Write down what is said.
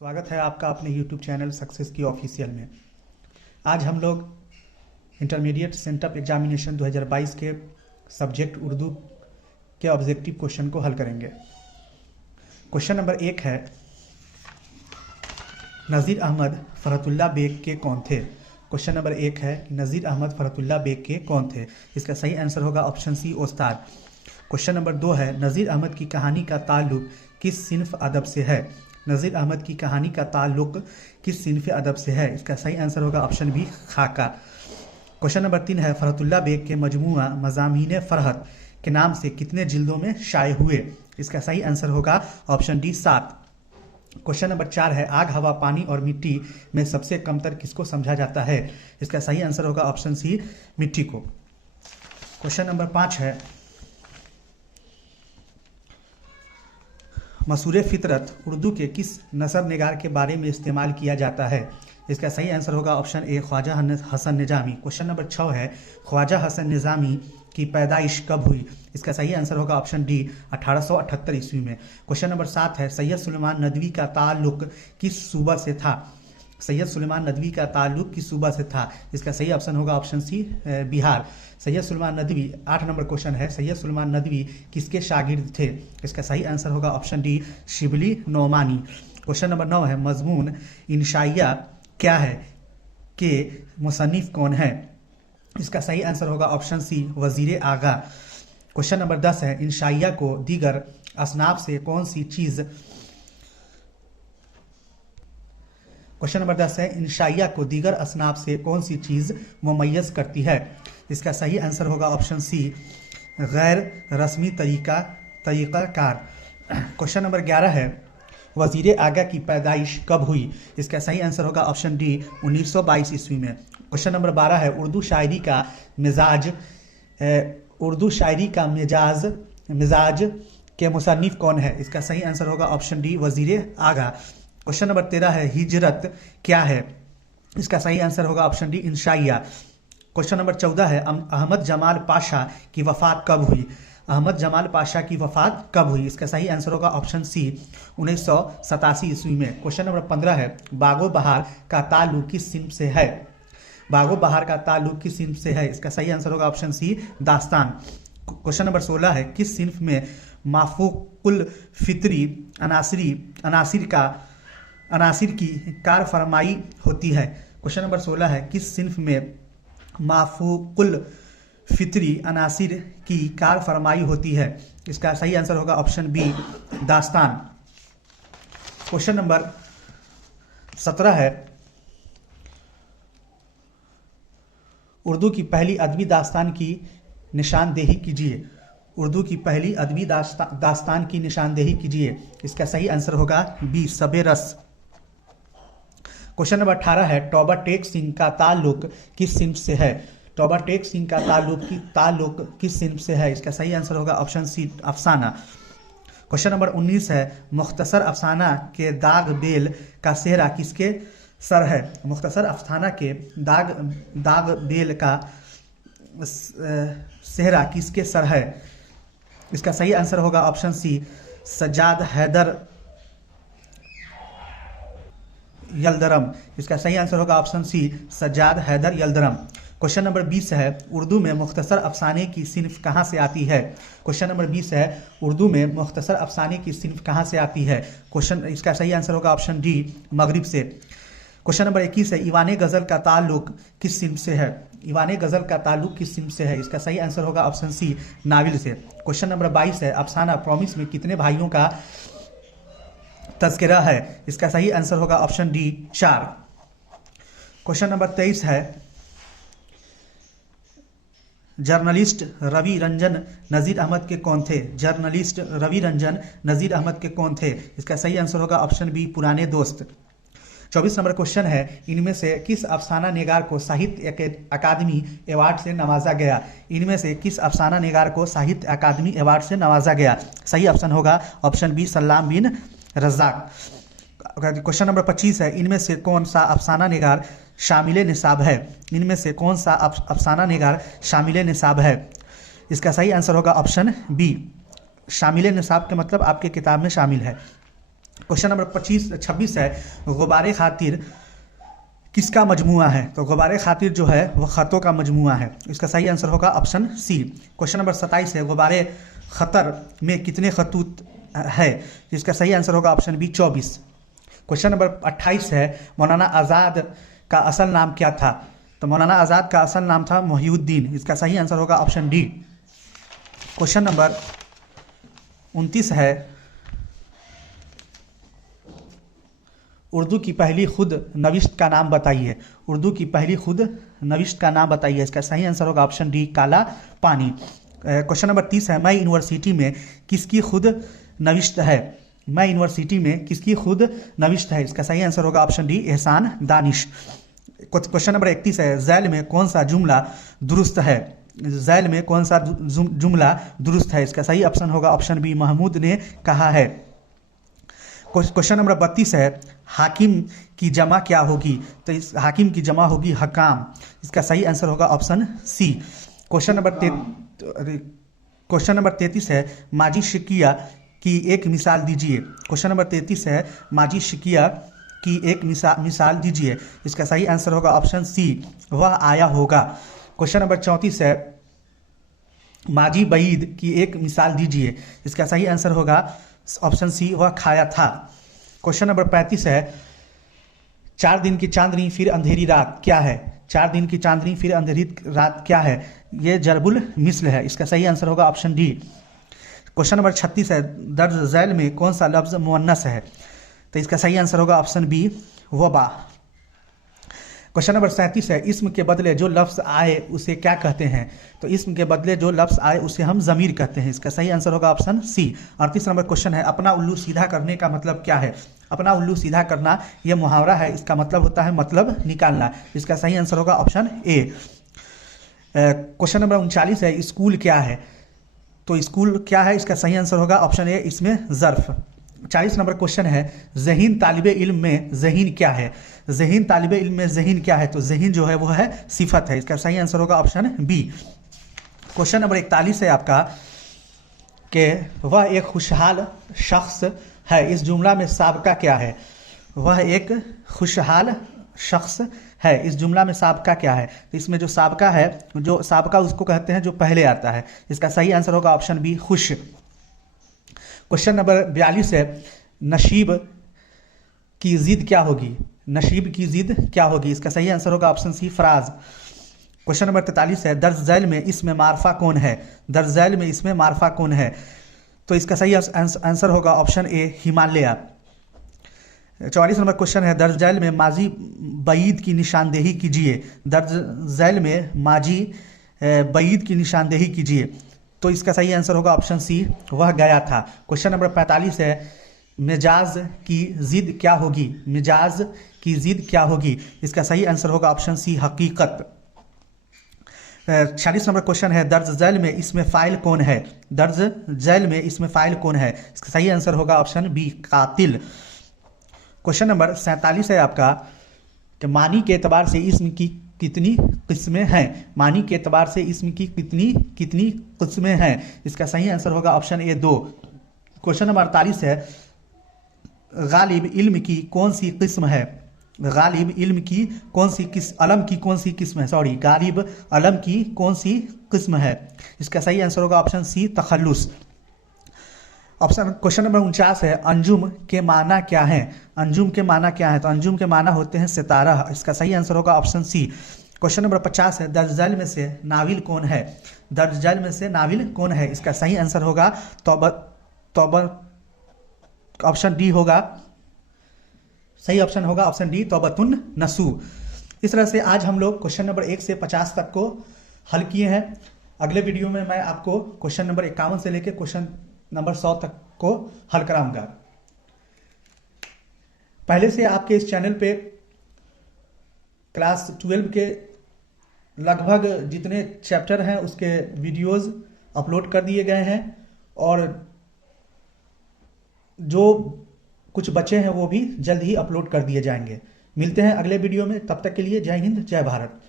स्वागत है आपका अपने YouTube चैनल सक्सेस की ऑफिशियल में। आज हम लोग इंटरमीडिएट सेंटअप एग्जामिनेशन 2022 के सब्जेक्ट उर्दू के ऑब्जेक्टिव क्वेश्चन को हल करेंगे। क्वेश्चन नंबर 1 है, नज़ीर अहमद फ़रहतुल्लाह बेग के कौन थे। क्वेश्चन नंबर 1 है, नज़ीर अहमद फ़रहतुल्लाह बेग के कौन थे। इसका सही आंसर होगा ऑप्शन सी, उस्ताद। क्वेश्चन नंबर 2 है, नज़ीर अहमद की कहानी का ताल्लुक किस सिन्फ अदब से है। नज़ीर अहमद की कहानी का ताल्लुक किस सिन्फ अदब से है। इसका सही आंसर होगा ऑप्शन बी, खाका। क्वेश्चन नंबर 3 है, फ़रहतुल्लाह बेग के मजमूआ मज़ामीन फ़रहत के नाम से कितने जिल्दों में शाये हुए। इसका सही आंसर होगा ऑप्शन डी, 7। क्वेश्चन नंबर 4 है, आग, हवा, पानी और मिट्टी में सबसे कमतर किसको समझा जाता है। इसका सही आंसर होगा ऑप्शन सी, मिट्टी को। क्वेश्चन नंबर 5 है, मसूरे फितरत उर्दू के किस नसर निगार के बारे में इस्तेमाल किया जाता है। इसका सही आंसर होगा option A, Khwaja Hasan Nizami. Question number 6 है, ख्वाजा हसन निजामी की पैदाइश कब हुई। इसका सही आंसर होगा ऑप्शन डी, 1878 ईस्वी में। क्वेश्चन नंबर 7 है, सैयद सुलेमान नदवी का ताल्लुक किस सूबा से था। सैयद सुलेमान नदवी का ताल्लुक किस सूबा से था। इसका सही ऑप्शन होगा option C, Bihar. Syed Sulaiman Nadvi, 8 number question है, सैयद सुलेमान नदवी किसके शागिर्द थे। इसका सही आंसर होगा option D, Shibli Nomani. Question number 9 है, मजमून इंशाइया क्या है के मुसन्निफ कौन है। इसका सही आंसर होगा ऑप्शन सी, वजीर आगा। क्वेश्चन नंबर 10 है, इंशाइया को दीगर असनाफ से कौन सी चीज़। क्वेश्चन नंबर 10 है, इंशाइया को दीगर असनाफ से कौन सी चीज़ मुमय्यज़ करती है। इसका सही आंसर होगा ऑप्शन सी, गैर रस्मी तरीक़ाकार। क्वेश्चन नंबर 11 है, वज़ीर आगा की पैदाइश कब हुई। इसका सही आंसर होगा ऑप्शन डी, 1922 ईस्वी में। क्वेश्चन नंबर 12 है, उर्दू शायरी का मिजाज के मुसन्निफ कौन है। इसका सही आंसर होगा ऑप्शन डी, वज़ीर आगा। क्वेश्चन नंबर 13 है, हिजरत क्या है। इसका सही आंसर होगा ऑप्शन डी, इंशाइया। क्वेश्चन नंबर 14 है, अहमद जमाल पाशा की वफ़ात कब हुई। अहमद जमाल पाशा की वफ़ात कब हुई। इसका सही आंसर होगा ऑप्शन सी, 1987 ईस्वी में। क्वेश्चन नंबर 15 है, बागो बहार का ताल्लुक किस सिन्फ से है। बागो बहार का ताल्लुक किस सिन्फ से है। इसका सही आंसर होगा ऑप्शन सी, दास्तान। क्वेश्चन नंबर 16 है, किस सिन्फ में माफूकुल फितरी अनासिर की कार फरमाई होती है। क्वेश्चन नंबर 16 है, किस सिन्फ में माफूकुल फितरी अनासिर की कार फरमाई होती है। इसका सही आंसर होगा ऑप्शन बी, दास्तान। क्वेश्चन नंबर 17 है, उर्दू की पहली अदबी दास्तान की निशानदेही कीजिए। उर्दू की पहली अदबी दास्तान की निशानदेही कीजिए। इसका सही आंसर होगा बी, सबे रस। क्वेश्चन नंबर 18 है, टौबा टेक सिंह का ताल्लुक किस सिन्फ से है। टौबा टेक सिंह का ताल्लुक किस सिन्फ से है। इसका सही आंसर होगा ऑप्शन सी, अफसाना। क्वेश्चन नंबर 19 है, मुख्तसर अफसाना के दाग बेल का सेहरा किसके सर है। मुख्तसर अफसाना के दाग बेल का सेहरा किसके सर है। इसका सही आंसर होगा ऑप्शन सी, सज्जाद हैदर यल्दरम। इसका सही आंसर होगा option C, Sajjad Haider Yildirim. Question number 20 है, उर्दू में मुख्तसर अफसाने की सिन्फ कहाँ से आती है। क्वेश्चन नंबर 20 है, उर्दू में मुख्तसर अफसाने की सिन्फ कहाँ से आती है। इसका सही आंसर होगा ऑप्शन डी, मगरिब से। क्वेश्चन नंबर 21 है, ईवान गज़ल का ताल्लुक किस सिन्फ से है। ईवान गज़ल का ताल्लुक किस सिन्फ से है। इसका सही आंसर होगा ऑप्शन सी, नाविल से। क्वेश्चन नंबर 22 है, अफसाना प्रॉमिस में कितने भाइयों का तज़किरा है। इसका सही आंसर होगा ऑप्शन डी, 4। क्वेश्चन नंबर 23 है, जर्नलिस्ट रवि रंजन नज़ीर अहमद के कौन थे। जर्नलिस्ट रवि रंजन नज़ीर अहमद के कौन थे। इसका सही आंसर होगा ऑप्शन बी, पुराने दोस्त। 24 नंबर क्वेश्चन है, इनमें से किस अफसाना निगार को साहित्य अकादमी अवार्ड से नवाजा गया। इनमें से किस अफसाना निगार को साहित्य अकादमी अवार्ड से नवाजा गया। सही ऑप्शन होगा ऑप्शन बी, सल्लाम बिन रज़ाक। क्वेश्चन नंबर 25 है, इनमें से कौन सा अफसाना निगार शामिल निसाब है। इनमें से कौन सा अफसाना निगार शामिल निसाब है। इसका सही आंसर होगा ऑप्शन बी, शामिल निसाब का मतलब आपके किताब में शामिल है। क्वेश्चन नंबर 26 है गुबारे खातिर किसका मजमुआ है? तो गुबारे खातिर जो है वह ख़तों का मजमुआ है। इसका सही आंसर होगा ऑप्शन सी। क्वेश्चन नंबर 27 है गुबारे ख़तर में कितने खतूत है? इसका सही आंसर होगा ऑप्शन बी 24। क्वेश्चन नंबर 28 है मौलाना आज़ाद का असल नाम क्या था? तो मौलाना आज़ाद का असल नाम था मोहिउद्दीन। इसका सही आंसर होगा ऑप्शन डी। क्वेश्चन नंबर 29 है उर्दू की पहली खुद नविश्त का नाम बताइए। उर्दू की पहली खुद नविश्त का नाम बताइए। इसका सही आंसर होगा ऑप्शन डी काला पानी। क्वेश्चन नंबर 30 है मैं यूनिवर्सिटी में किसकी खुद नविश्त है? मैं यूनिवर्सिटी में किसकी खुद नविश्त है? इसका सही आंसर होगा ऑप्शन डी एहसान दानिश। क्वेश्चन नंबर 31 है झैल में कौन सा जुमला दुरुस्त है? झैल में कौन सा जुमला दुरुस्त है? इसका सही ऑप्शन होगा ऑप्शन बी महमूद ने कहा है। क्वेश्चन नंबर 32 है हाकिम की जमा क्या होगी? तो इस हाकिम की जमा होगी हकाम। इसका सही आंसर होगा ऑप्शन सी। क्वेश्चन नंबर 33 है माजी शिकिया की एक मिसाल दीजिए। क्वेश्चन नंबर 33 है माजी शिकिया की एक मिसाल दीजिए। इसका सही आंसर होगा ऑप्शन सी वह आया होगा। क्वेश्चन नंबर 34 है माजी बईद की एक मिसाल दीजिए। इसका सही आंसर होगा ऑप्शन सी वह खाया था। क्वेश्चन नंबर 35 है 4 दिन की चांदनी फिर अंधेरी रात क्या है? 4 दिन की चांदनी फिर अंधेरी रात क्या है? ये जरबुल मिस्ल है। इसका सही आंसर होगा ऑप्शन डी। क्वेश्चन नंबर 36 है दर्ज झैल में कौन सा लफ्ज मुअन्नस है? तो इसका सही आंसर होगा ऑप्शन बी वबा। क्वेश्चन नंबर 37 है इस्म के बदले जो लफ्ज़ आए उसे क्या कहते हैं? तो इस्म के बदले जो लफ्ज़ आए उसे हम ज़मीर कहते हैं। इसका सही आंसर होगा ऑप्शन सी। 38 नंबर क्वेश्चन है अपना उल्लू सीधा करने का मतलब क्या है? अपना उल्लू सीधा करना यह मुहावरा है। इसका मतलब होता है मतलब निकालना। इसका सही आंसर होगा ऑप्शन ए। क्वेश्चन नंबर 39 है स्कूल क्या है? तो स्कूल क्या है? इसका सही आंसर होगा ऑप्शन ए इसमें ज़र्फ। 40 नंबर क्वेश्चन है ज़हीन तालिबे इल्म में ज़हीन क्या है? ज़हीन तालिबे इल्म में ज़हीन क्या है? तो ज़हीन जो है वो है सिफत है। इसका सही आंसर होगा ऑप्शन बी। क्वेश्चन नंबर 41 है आपका कि वह एक खुशहाल शख्स है। इस जुमला में साबका क्या है? वह एक खुशहाल शख्स है। इस जुमला में साबका क्या है? तो इसमें जो साबका है जो साबका उसको कहते हैं जो पहले आता है। इसका सही आंसर होगा ऑप्शन बी खुश। क्वेश्चन नंबर 42 है नशीब की जिद क्या होगी? नशीब की जिद क्या होगी? इसका सही आंसर होगा option C Faraz. Question number 43 है दर्ज झैल में इसमें मारफा कौन है? दर्ज झैल में इसमें मारफा कौन है? तो इसका सही आंसर होगा ऑप्शन ए हिमालय। 44 नंबर क्वेश्चन है दर्ज झैल में माजी बईद की निशानदेही कीजिए। दर्ज झैल में माजी बईद की निशानदेही कीजिए। तो इसका सही आंसर होगा ऑप्शन सी वह गया था। क्वेश्चन नंबर 45 है मिजाज की जिद क्या होगी? मिजाज की जिद क्या होगी? इसका सही आंसर होगा ऑप्शन सी हकीकत। 46 नंबर क्वेश्चन है दर्ज झैल में इसमें फ़ाइल कौन है? दर्ज झैल में इसमें फ़ाइल कौन है? इसका सही आंसर होगा ऑप्शन बी कातिल। क्वेश्चन नंबर 47 है आपका कि मानी के एतबार से इसम की कितनी किस्में हैं? मानी के एतबार से इसम की कितनी किस्में हैं? इसका सही आंसर होगा ऑप्शन ए 2। क्वेश्चन नंबर 48 है गालिब इल्म की कौन सी किस्म है? गालिब इल्म की कौन सी अलम की कौन सी किस्म है? सॉरी गालिब अलम की कौन सी किस्म है? इसका सही आंसर होगा ऑप्शन सी तखल्लुस। क्वेश्चन नंबर 49 है अंजुम के माना क्या है? अंजुम के माना क्या है? तो अंजुम के माना होते हैं सितारा। इसका सही आंसर होगा ऑप्शन सी। क्वेश्चन नंबर 50 है दर्ज झैल में से नाविल कौन है? दर्ज झैल में से नाविल कौन है? इसका सही आंसर होगा तौबा ऑप्शन डी होगा। सही ऑप्शन होगा ऑप्शन डी तौबतुन नसू। इस तरह से आज हम लोग क्वेश्चन नंबर 1 से 50 तक को हल किए हैं। अगले वीडियो में मैं आपको क्वेश्चन नंबर 51 से लेकर क्वेश्चन नंबर 100 तक को हल कराऊंगा। पहले से आपके इस चैनल पे क्लास 12 के लगभग जितने चैप्टर हैं उसके वीडियोस अपलोड कर दिए गए हैं और जो कुछ बचे हैं वो भी जल्द ही अपलोड कर दिए जाएंगे। मिलते हैं अगले वीडियो में, तब तक के लिए जय हिंद जय भारत।